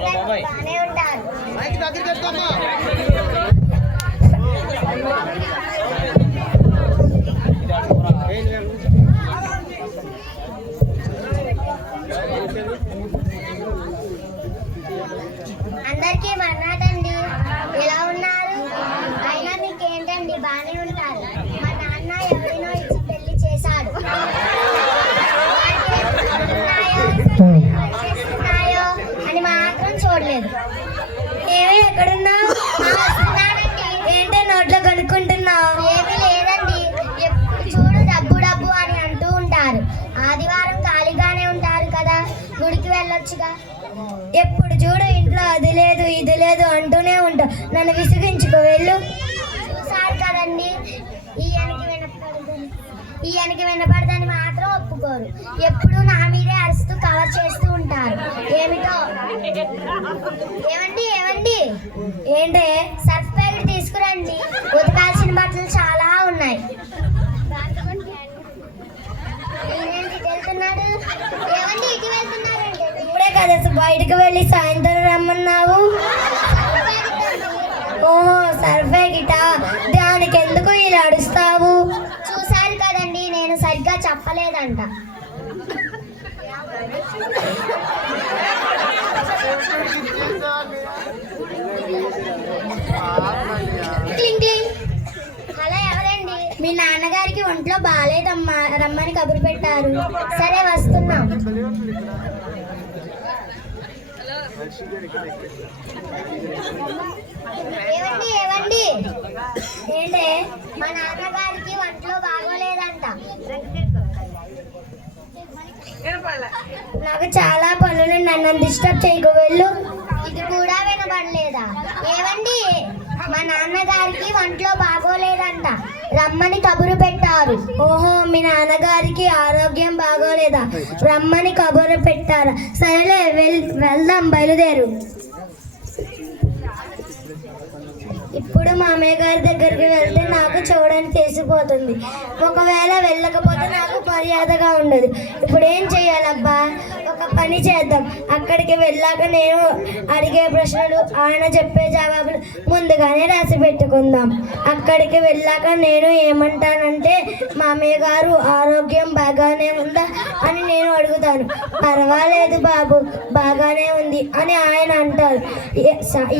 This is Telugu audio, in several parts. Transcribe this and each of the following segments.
బాగానే ఉంటారు. అందరికీ మన్నాడండి. ఎలా ఉన్నారు? అయినా మీకేంటండి, బాగానే ఉంటారు. మా నాన్న ఎవరినో ఇచ్చి పెళ్లి చేశాడు. చేస్తున్నాయో అని మాత్రం చూడలేదు. ఏమి ఎక్కడున్నావు? ఏంటో నోట్లో కొనుక్కుంటున్నావు? ఏమీ లేదండి. ఎప్పుడు చూడు డబ్బు డబ్బు అని అంటూ ఉంటారు. ఆదివారం ఖాళీగానే ఉంటారు కదా, గుడికి వెళ్ళొచ్చుగా. ఎప్పుడు చూడు ఇంట్లో అది లేదు ఇది లేదు అంటూనే ఉంటావు. నన్ను విసిగించుకో, వెళ్ళు. చూసారు కదండి, ఈయనకి వినపడదని మాత్రం ఒప్పుకోరు. ఎప్పుడు నా మీదే అరుస్తూ కవర్ చేస్తూ ఉంటారు. ఏమిటో. ఏమండి ఏమండి, ఏంటే? సర్ఫ్ ప్యాకెట్ తీసుకురండి, ఉతకాల్సిన బట్టలు చాలా ఉన్నాయి. వెళ్తున్నాడు. ఏమండి ఇటు వెళ్తున్నారండి? ఇప్పుడే కదా బయటకు వెళ్ళి సాయంత్రం రమ్మన్నావు. ఓహో, సర్ఫ్ ప్యాకెటా? దానికి ఎందుకు ఇలా అడుస్తావు? చూసారు కదండి, నేను సరిగ్గా చెప్పలేదంట. హలో, ఎవరండి? మీ నాన్నగారికి ఒంట్లో బాగాలేదమ్మా, రమ్మని కబురు పెట్టారు. సరే, వస్తున్నాం. ఏవండి ఏవండి, ఏంటే? మా నాన్నగారికి ఒంట్లో బాగోలేదంట. నాకు చాలా పనులు, నన్ను డిస్టర్బ్ చేయకు, వెళ్ళు. ఇది కూడా వినబడలేదా? ఏవండి, మా నాన్నగారికి ఒంట్లో బాగోలేదంట, రమ్మని కబురు పెట్టారు. ఓహో, మీ నాన్నగారికి ఆరోగ్యం బాగోలేదా? రమ్మని కబురు పెట్టారా? సరేలే, వెళ్దాం, బయలుదేరు. ఇప్పుడు మామయ్య గారి దగ్గరికి వెళ్తే నాకు చూడడానికి తెలిసిపోతుంది. ఒకవేళ వెళ్ళకపోతే నాకు మర్యాదగా ఉండదు. ఇప్పుడు ఏం చేయాలబ్బా? ఒక పని చేద్దాం. అక్కడికి వెళ్ళాక నేను అడిగే ప్రశ్నలు, ఆయన చెప్పే జవాబులు ముందుగానే రాసి పెట్టుకుందాం. అక్కడికి వెళ్ళాక నేను ఏమంటానంటే, మామయ్య గారు ఆరోగ్యం బాగానే ఉందా అని నేను అడుగుతాను. పర్వాలేదు బాబు, బాగానే ఉంది అని ఆయన అంటారు.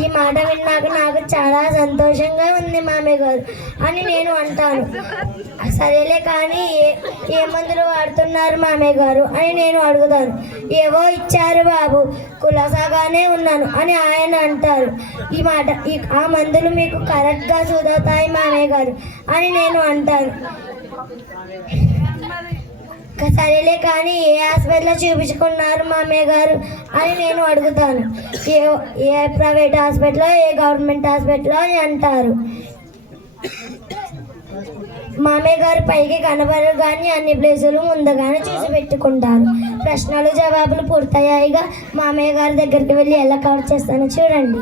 ఈ మాట విన్నాక నాకు చాలా సంతోషంగా ఉంది మామయ్య గారు అని నేను అంటాను. సరేలే కానీ ఏ మందులు వాడుతున్నారు మామయ్య గారు అని నేను అడుగుతాను. ఏవో ఇచ్చారు బాబు, కులాసాగానే ఉన్నాను అని ఆయన అంటారు. ఆ మందులు మీకు కరెక్ట్గా సూట్ అవుతాయి మామయ్య గారు అని నేను అంటాను. సరేలే కానీ ఏ హాస్పిటల్లో చూపించుకున్నారు మామయ్య గారు అని నేను అడుగుతాను. ఏ ప్రైవేట్ హాస్పిటల్లో, ఏ గవర్నమెంట్ హాస్పిటల్లో అని అంటారు. మామయ్య గారు పైకి కనబడరు కానీ అన్ని ప్లేసులు ముందుగానే చూసి పెట్టుకుంటారు. ప్రశ్నలు జవాబులు పూర్తయ్యాయిగా మామయ్య గారి దగ్గరికి వెళ్ళి ఎలా కవర్ చేస్తానో చూడండి.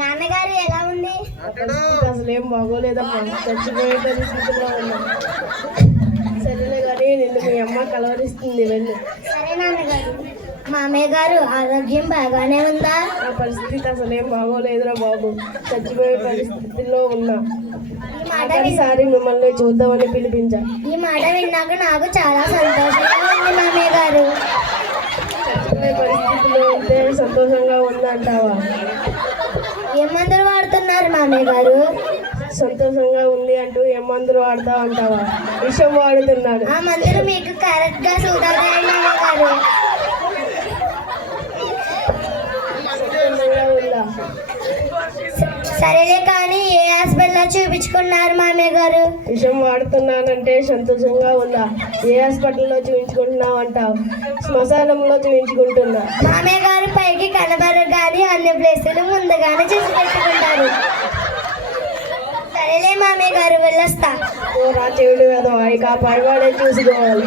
నాన్నగారు ఎలా ఉంది? అసలు ఏం బాగోలేదమ్మా, చచ్చిపోయే పరిస్థితిలో ఉన్నా. సరేలే కానీ నిన్ను మీ అమ్మ కలవరిస్తుంది, వెళ్ళు. సరే నాన్నగారు. మామయ్య గారు ఆరోగ్యం బాగానే ఉందా? నా పరిస్థితి అసలు ఏం బాగోలేదురా బాబు, చచ్చిపోయే పరిస్థితిలో ఉన్నా. ఆఖరిసారి మిమ్మల్ని చూద్దామని పిలిపించా. ఈ మాట విన్నాక నాకు చాలా సంతోషంగా ఉంది మామయ్య గారు. చచ్చిపోయే పరిస్థితిలో ఉంటే సంతోషంగా ఉందంటావా? ఏ మందులు వాడుతున్నారు మామయ్య గారు? సంతోషంగా ఉంది అంటూ ఏ మందులు వాడతా అంటావా? విషం వాడుతున్నాను. ఆ మందులు మీకు కరెక్ట్ గా సూట్ అవుతాయి మామయ్య గారు. సరేలే కానీ ఏ హాస్పిటల్లో చూపించుకున్నారు మామయ్య గారు? విషం వాడుతున్నానంటే సంతోషంగా ఉందా? ఏ హాస్పిటల్లో చూపించుకుంటున్నావు అంటావు? శ్మశానంలో చూపించుకుంటున్నా. మామయ్య గారు పైకి కనబడరు కానీ అన్ని ప్లేసులు ముందుగానే చూసి పెట్టుకుంటారు. సరేలే గారు వెళ్ళొస్తా. ఓ నా చెవిడు కదా ఇక ఆ పైవాడే చూసుకోవాలి.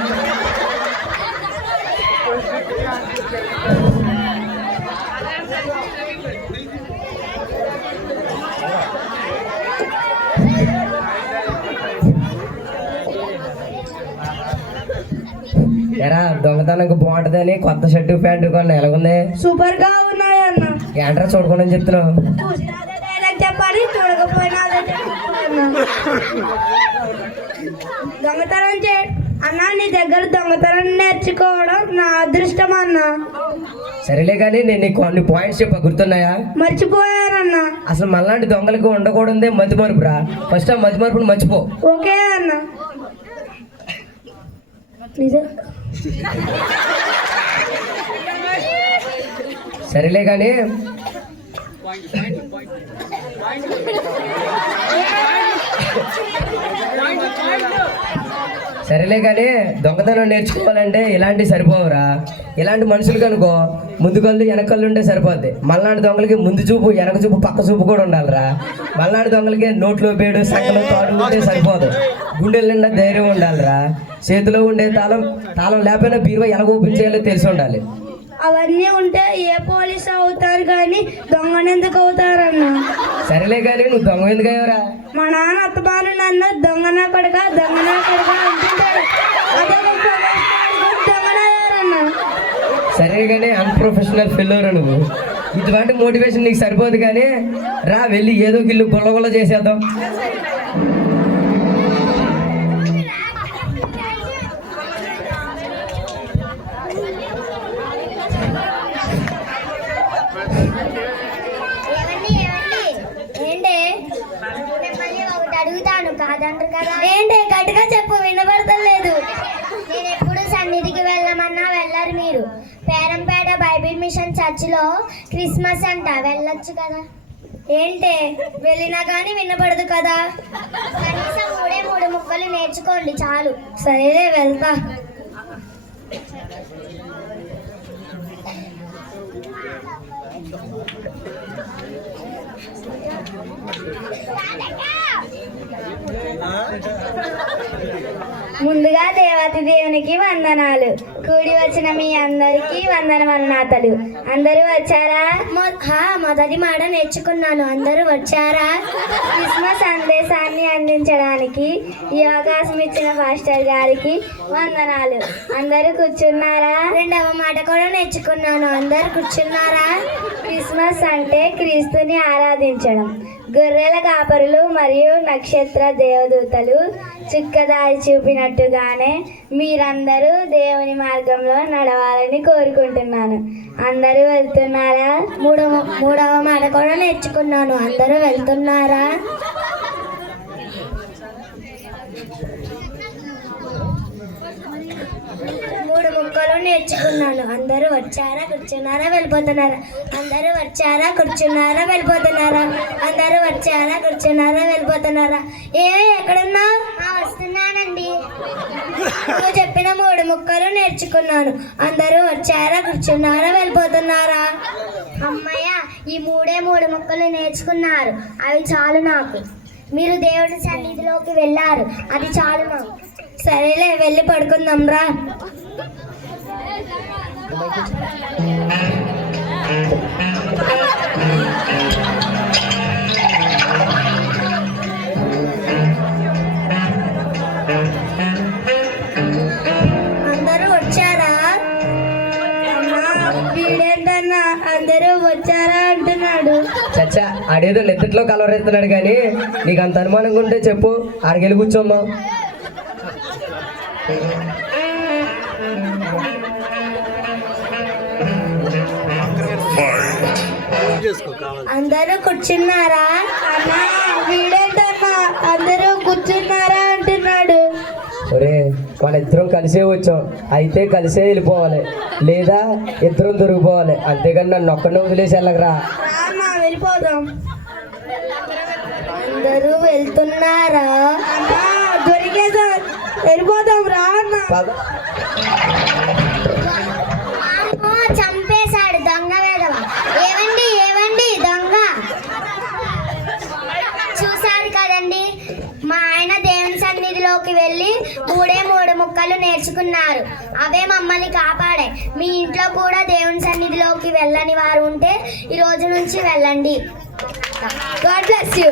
ఎరా దొంగతనంకు బాగుంటుందని కొత్త షర్టు ప్యాంటు కొన్నా ఎలాగుంది? సూపర్ గా ఉన్నాయి అన్న. ఏంట్రా చూడకుండా చెప్తున్నావు? చెప్పాలి చూడకపోయినా దొంగతనం అన్న. నీ దగ్గర దొంగతనం నేర్చుకోవడం నా అదృష్టం అన్న. సరేలే కానీ నేను నీకు కొన్ని పాయింట్స్ చెప్పా, గుర్తున్నాయా? మర్చిపోయానన్న. అసలు మనలాంటి దొంగలకు ఉండకూడదే మతి మరుపురా. ఫస్ట్ ఆ మతి మరుపును మర్చిపో. ఓకే అన్న. నిజం. సరేలే కానీ దొంగతనం నేర్చుకోవాలంటే ఇలాంటివి సరిపోవురా. ఇలాంటి మనుషులు కనుకో ముందు కళ్ళు వెనక కళ్ళు ఉంటే సరిపోద్ది. మళ్ళాంటి దొంగలకి ముందు చూపు వెనక చూపు పక్క చూపు కూడా ఉండాలిరా. మళ్ళాంటి దొంగలకి నోట్లో పేడు సంకలో తాడు ఉంటే సరిపోదు. గుండెల నిండా ధైర్యం ఉండాలిరా. చేతిలో ఉండే తాళం లేకపోయినా బీరువా ఎలా ఓపెన్ చేయాలో తెలిసి ఉండాలి. అవన్నీ ఉంటే ఏ పోలీసు అవుతారు కానీ దొంగనెందుకు అవుతారన్న? సరేలే కానీ నువ్వు దొంగ ఎందుకు అయ్యావురా? మా నాన్న అత్తబాను నన్ను దొంగనా కొడుక అంటుంటాడు. దొంగనయ్యారన్న. సరే కానీ అన్ప్రొఫెషనల్ ఫెలోరా నువ్వు. ఇటువంటి మోటివేషన్ నీకు సరిపోదు కానీ రా వెళ్ళి ఏదో గిల్లు గొల్ల చేసేద్దాం. అడుగుతాను కాదంటారు కదా. ఏంటి గట్టిగా చెప్పు, వినబడతలేదు. నేను ఎప్పుడు సన్నిధికి వెళ్ళమన్నా వెళ్ళరు మీరు. పేరంపేట బైబిల్ మిషన్ చర్చిలో క్రిస్మస్ అంట, వెళ్ళొచ్చు కదా. ఏంటి వెళ్ళినా కానీ వినపడదు కదా. కనీసం 3 ముక్కలు నేర్చుకోండి చాలు. సరేలే వెళ్తా. ముందుగా దేవతి దేవునికి వందనాలు. కూడి వచ్చిన మీ అందరికీ వందనమన్నాతలు. అందరూ వచ్చారా? మొదటి మాట నేర్చుకున్నాను. అందరూ వచ్చారా? క్రిస్మస్ సందేశాన్ని అందించడానికి ఈ అవకాశం ఇచ్చిన పాస్టర్ గారికి వందనాలు. అందరూ కూర్చున్నారా? రెండవ మాట కూడా నేర్చుకున్నాను. అందరూ కూర్చున్నారా? క్రిస్మస్ అంటే క్రీస్తుని ఆరాధించడం. గొర్రెల కాపరులు మరియు నక్షత్ర దేవదూతలు చుక్కదారి చూపినట్టుగానే మీరందరూ దేవుని మార్గంలో నడవాలని కోరుకుంటున్నాను. అందరూ వెళ్తున్నారా? మూడవ మాట కూడా నేర్చుకున్నాను. అందరూ వెళ్తున్నారా? 3 ముక్కలు నేర్చుకున్నాను. అందరూ వచ్చారా, కూర్చున్నారా, వెళ్ళిపోతున్నారా? అందరూ వచ్చారా, కూర్చున్నారా, వెళ్ళిపోతున్నారా? అందరూ వచ్చారా, కూర్చున్నారా, వెళ్ళిపోతున్నారా? ఎక్కడున్నా? వస్తున్నానండి. నువ్వు చెప్పిన 3 ముక్కలు నేర్చుకున్నాను. అందరూ వచ్చారా, కూర్చున్నారా, వెళ్ళిపోతున్నారా? అమ్మయ్య, ఈ 3 ముక్కలు నేర్చుకున్నారు. అవి చాలు నాకు. మీరు దేవుడి సన్నిధిలోకి వెళ్ళారు, అది చాలు నాకు. సరేలే వెళ్ళి పడుకుందాం రా. అందరూ వచ్చారా? వీడేంటన్నా అందరూ వచ్చారా అంటున్నాడు. చచ్చా, ఆడేదో నెత్తిట్లో కలవరేస్తున్నాడు కానీ నీకు అంత అనుమానంగా ఉంటే చెప్పు, ఆడికెళ్ళి కూర్చోమ్మ. అందరూ కూర్చున్నారా? అన్నా వీడేంటన్నా అందరూ కూర్చున్నారా అంటున్నాడు. ఒరే, మన ఇద్దరం కలిసే వచ్చాం, అయితే కలిసే వెళ్ళిపోవాలి, లేదా ఇద్దరం దొరికిపోవాలి. అంతేగాని నన్ను ఒక్కడిని వదిలేసి వెళ్ళకరా. వెళ్ళిపోదాం. అందరూ వెళ్తున్నారా? దొరికేదా? వెళ్ళిపోదాం రా. చంపేశాడు దొంగ వేదవ. ఏవండి దొంగ చూశారు కదండి, మా సన్నిధిలోకి వెళ్ళి 3 ముక్కలు నేర్చుకున్నారు. అవే మమ్మల్ని కాపాడే. మీ ఇంట్లో కూడా దేవుని సన్నిధిలోకి వెళ్ళని వారు ఉంటే ఈ రోజు నుంచి వెళ్ళండి. God bless you.